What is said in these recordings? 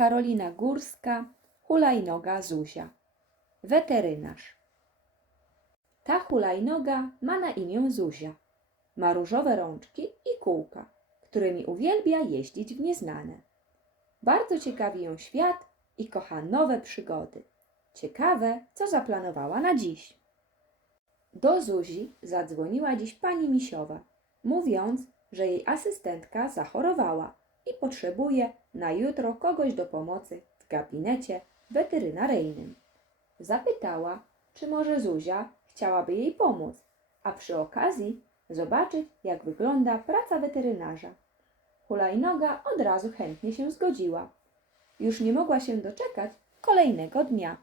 Karolina Górska, hulajnoga Zuzia. Weterynarz. Ta hulajnoga ma na imię Zuzia. Ma różowe rączki i kółka, którymi uwielbia jeździć w nieznane. Bardzo ciekawi ją świat i kocha nowe przygody. Ciekawe, co zaplanowała na dziś. Do Zuzi zadzwoniła dziś pani Misiowa, mówiąc, że jej asystentka zachorowała i potrzebuje na jutro kogoś do pomocy w gabinecie weterynaryjnym. Zapytała, czy może Zuzia chciałaby jej pomóc, a przy okazji zobaczyć, jak wygląda praca weterynarza. Hulajnoga od razu chętnie się zgodziła. Już nie mogła się doczekać kolejnego dnia.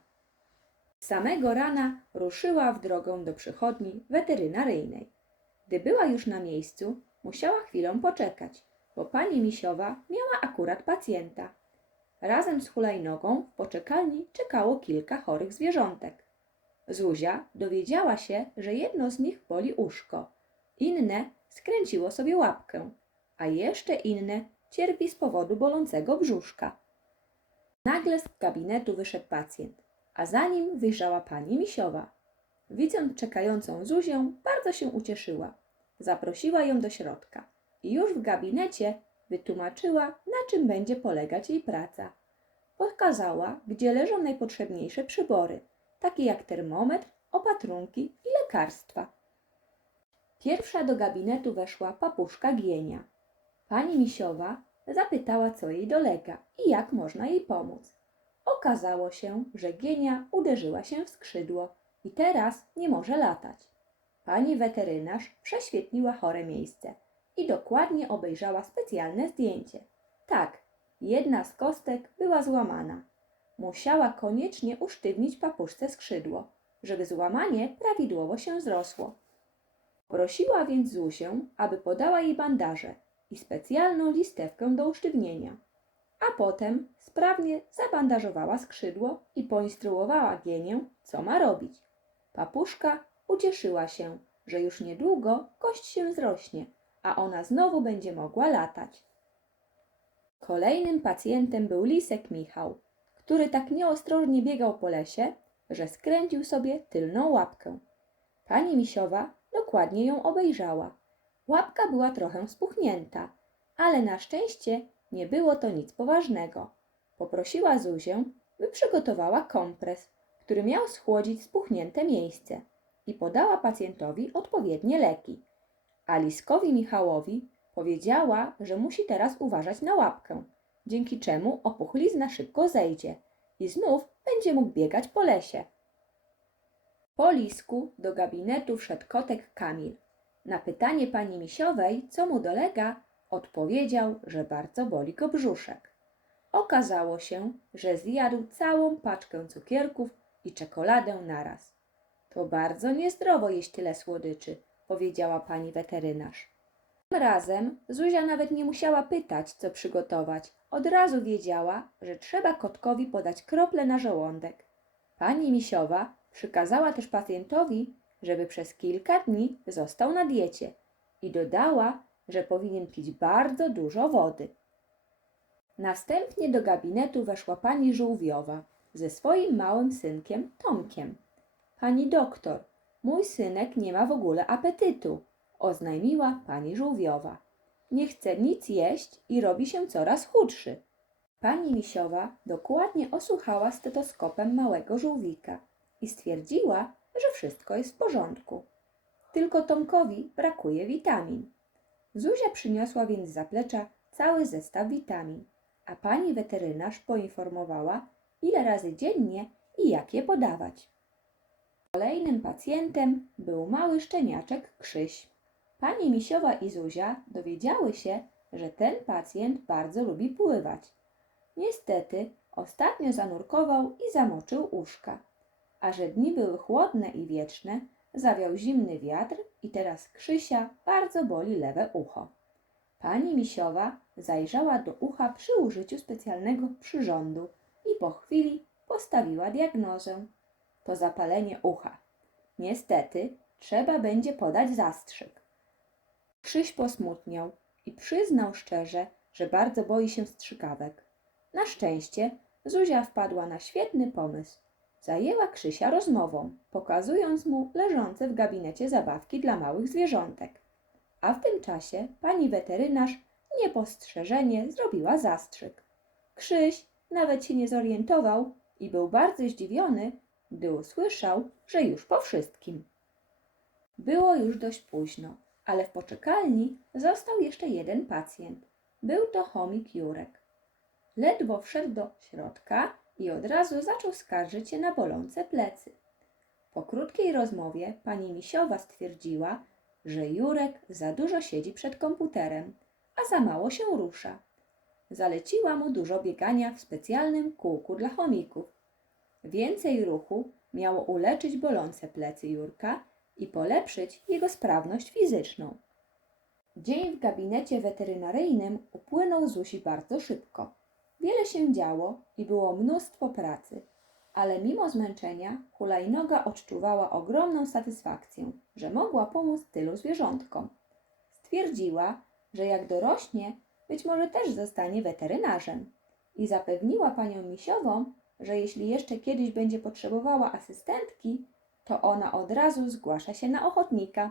Samego rana ruszyła w drogę do przychodni weterynaryjnej. Gdy była już na miejscu, musiała chwilę poczekać, bo pani Misiowa miała akurat pacjenta. Razem z hulajnogą w poczekalni czekało kilka chorych zwierzątek. Zuzia dowiedziała się, że jedno z nich boli uszko, inne skręciło sobie łapkę, a jeszcze inne cierpi z powodu bolącego brzuszka. Nagle z gabinetu wyszedł pacjent, a za nim wyjrzała pani Misiowa. Widząc czekającą Zuzię, bardzo się ucieszyła. Zaprosiła ją do środka już w gabinecie wytłumaczyła, na czym będzie polegać jej praca. Pokazała, gdzie leżą najpotrzebniejsze przybory, takie jak termometr, opatrunki i lekarstwa. Pierwsza do gabinetu weszła papuszka Gienia. Pani Misiowa zapytała, co jej dolega i jak można jej pomóc. Okazało się, że Gienia uderzyła się w skrzydło i teraz nie może latać. Pani weterynarz prześwietliła chore miejsce i dokładnie obejrzała specjalne zdjęcie. Tak, jedna z kostek była złamana. Musiała koniecznie usztywnić papuszce skrzydło, żeby złamanie prawidłowo się zrosło. Prosiła więc Zuzię, aby podała jej bandaże i specjalną listewkę do usztywnienia, a potem sprawnie zabandażowała skrzydło i poinstruowała Gienię, co ma robić. Papuszka ucieszyła się, że już niedługo kość się zrośnie, a ona znowu będzie mogła latać. Kolejnym pacjentem był lisek Michał, który tak nieostrożnie biegał po lesie, że skręcił sobie tylną łapkę. Pani Misiowa dokładnie ją obejrzała. Łapka była trochę spuchnięta, ale na szczęście nie było to nic poważnego. Poprosiła Zuzię, by przygotowała kompres, który miał schłodzić spuchnięte miejsce i podała pacjentowi odpowiednie leki. A Liskowi Michałowi powiedziała, że musi teraz uważać na łapkę, dzięki czemu opuchlizna szybko zejdzie i znów będzie mógł biegać po lesie. Po Lisku do gabinetu wszedł kotek Kamil. Na pytanie pani Misiowej, co mu dolega, odpowiedział, że bardzo boli go brzuszek. Okazało się, że zjadł całą paczkę cukierków i czekoladę naraz. To bardzo niezdrowo jeść tyle słodyczy, powiedziała pani weterynarz. Tym razem Zuzia nawet nie musiała pytać, co przygotować. Od razu wiedziała, że trzeba kotkowi podać krople na żołądek. Pani Misiowa przykazała też pacjentowi, żeby przez kilka dni został na diecie i dodała, że powinien pić bardzo dużo wody. Następnie do gabinetu weszła pani Żółwiowa ze swoim małym synkiem Tomkiem. Pani doktor, mój synek nie ma w ogóle apetytu, oznajmiła pani Żółwiowa. Nie chce nic jeść i robi się coraz chudszy. Pani Misiowa dokładnie osłuchała stetoskopem małego żółwika i stwierdziła, że wszystko jest w porządku. Tylko Tomkowi brakuje witamin. Zuzia przyniosła więc z zaplecza cały zestaw witamin, a pani weterynarz poinformowała, ile razy dziennie i jak je podawać. Kolejnym pacjentem był mały szczeniaczek Krzyś. Pani Misiowa i Zuzia dowiedziały się, że ten pacjent bardzo lubi pływać. Niestety, ostatnio zanurkował i zamoczył uszka. A że dni były chłodne i wieczne, zawiał zimny wiatr i teraz Krzysia bardzo boli lewe ucho. Pani Misiowa zajrzała do ucha przy użyciu specjalnego przyrządu i po chwili postawiła diagnozę. To zapalenie ucha. Niestety, trzeba będzie podać zastrzyk. Krzyś posmutniał i przyznał szczerze, że bardzo boi się strzykawek. Na szczęście Zuzia wpadła na świetny pomysł. Zajęła Krzysia rozmową, pokazując mu leżące w gabinecie zabawki dla małych zwierzątek. A w tym czasie pani weterynarz niepostrzeżenie zrobiła zastrzyk. Krzyś nawet się nie zorientował i był bardzo zdziwiony, gdy usłyszał, że już po wszystkim. Było już dość późno, ale w poczekalni został jeszcze jeden pacjent. Był to chomik Jurek. Ledwo wszedł do środka i od razu zaczął skarżyć się na bolące plecy. Po krótkiej rozmowie pani Misiowa stwierdziła, że Jurek za dużo siedzi przed komputerem, a za mało się rusza. Zaleciła mu dużo biegania w specjalnym kółku dla chomików. Więcej ruchu miało uleczyć bolące plecy Jurka i polepszyć jego sprawność fizyczną. Dzień w gabinecie weterynaryjnym upłynął Zusi bardzo szybko. Wiele się działo i było mnóstwo pracy, ale mimo zmęczenia hulajnoga odczuwała ogromną satysfakcję, że mogła pomóc tylu zwierzątkom. Stwierdziła, że jak dorośnie, być może też zostanie weterynarzem i zapewniła panią Misiową, że jeśli jeszcze kiedyś będzie potrzebowała asystentki, to ona od razu zgłasza się na ochotnika.